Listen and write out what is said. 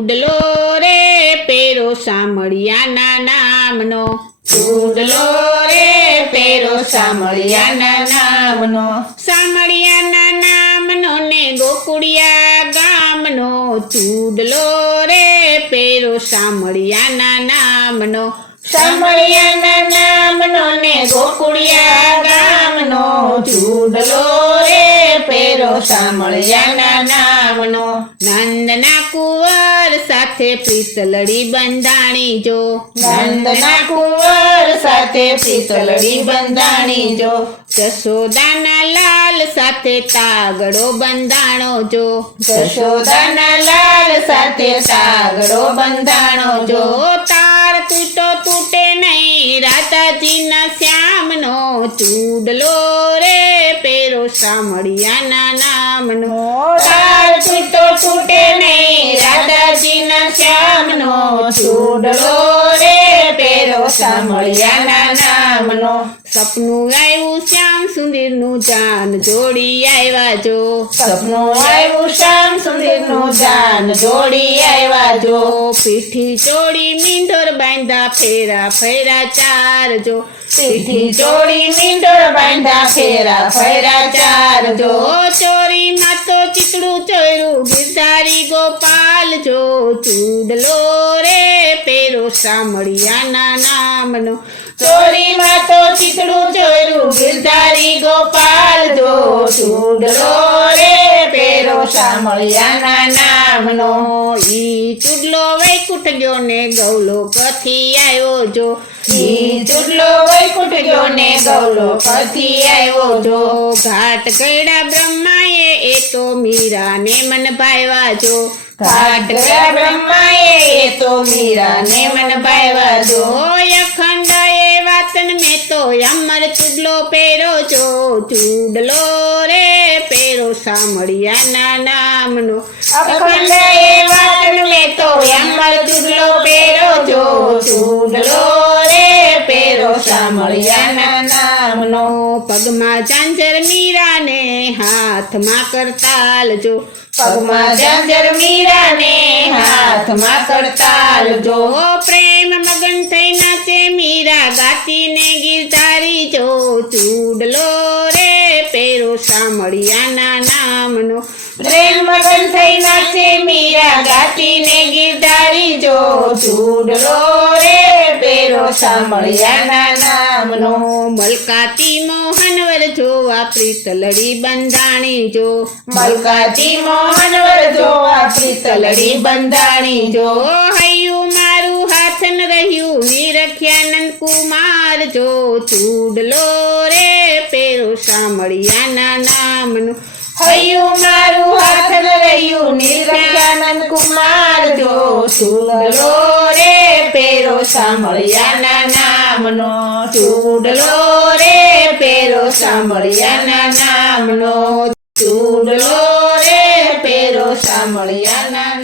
ચૂડલો રે પેરો સામળિયાના નામનો, ચૂડલો રે પેરો સામળિયાના નામનો, સામળિયાના નામનો ને ગોકુળિયા ગામનો, ચૂડલો રે પેરો સામળિયાના નામનો, સામળિયાના નામનો ને ગોકુળિયા ગામનો, ચૂડલો રે પેરો સામળિયાના નામનો, નંદના કુંવર સાથે પ્રીતલડી બંધાણી જો, નંદના કુંવર સાથે પ્રીતલડી બંધાણી જો, જશોદાના લાલ સાથે તાગડો બંધાણો જો, જશોદાના લાલ સાથે તાગડો બંધાણો જો, તાર તૂટો તૂટે નહીં રાધાજીના શ્યામનો, ચૂડલો રે પેરો સામળિયાના નામનો, તાર તૂટો તૂટે નહીં રાધાજીના શ્યામનો, ચૂડલો રે પેરો સામળિયાના નામનો, સપનું આવ્યું શ્યામ સુંદરનું જાન જોડી આવ્યા જો, સપનું આવ્યું શ્યામ સુંદરનું જાન જોડી આવ્યા જો, પીઠી ચોડી મીંઢોર બાંધા ફેરા ફેરા ચાર જો, પીઠી ચોડી મીંઢોર બાંધા ફેરા ફેરા ચાર જો, ચોરીમાં તો ચીતડું ચોર્યું ગિરધારી ગોપાલ જો, ચૂડલો રે પેરો સામળિયાના નામનો, ચોરીમાં તો ચીતડું ચોર્યું ગિરધારી ગોપાલ જો, ચૂડલો રે પેરો સામળિયાના નામનો, ઈ ચૂડલો વૈકુંઠ ગયો ને ગૌલો કથી આવ્યો જો, ઈ ચૂડલો વૈકુંઠ ગયો ને ગૌલો કથી આવ્યો જો, ઘાટ ગયડા બ્રહ્માએ એ તો મીરાને મન ભાવ્યા જો, ઘાટ ગયા બ્રહ્માએ એ તો મીરાને મન ભાવ્યા જો, અખંડ એ વાતન મેં તો અમર ચૂડલો પેરો જો, ચૂડલો રે પેરો સામળિયાના નામનો, અખંડ એ વાતન મેં તો અમર ચૂડલો પેરો જો, ચૂડલો રે પેરો સામળિયાના નામનો, પગમાં ઝાંઝર મીરાને હાથમાં કરતાલ જો, પગમાં ઝાંઝર મીરાને હાથમાં કરતાલ જો, પ્રેમ મગન થઈ નાચે મીરા ગાતીને ગિરધારી જો, ચૂડલો રે પેરો સામળિયાના નામનો, પ્રેમ મગન થઈ નાચે મીરા ગાતીને ગિરધારી જો, ચૂડલો રે પેરો સામળિયાના નામનો, મલકાતી મોહનવર જોવા પ્રીતલડી બંધાણી જો, મલકાતી મોહનવર જોવા પ્રીતલડી બંધાણી જો, હૈયું મારું હાથન રહ્યું નિરખ્યાનંદ કુમાર જો, ચૂડલો રે પેરો સામળિયાના નામનો, હૈયું મારું હાથન રહ્યું નિરખ્યાનંદ કુમાર જો, ચૂડલો રે પેરો સામળિયાના નામનો, ચૂડલો રે પેરો સામળિયાના નામનો, ચૂડલો રે પેરો સામળિયાના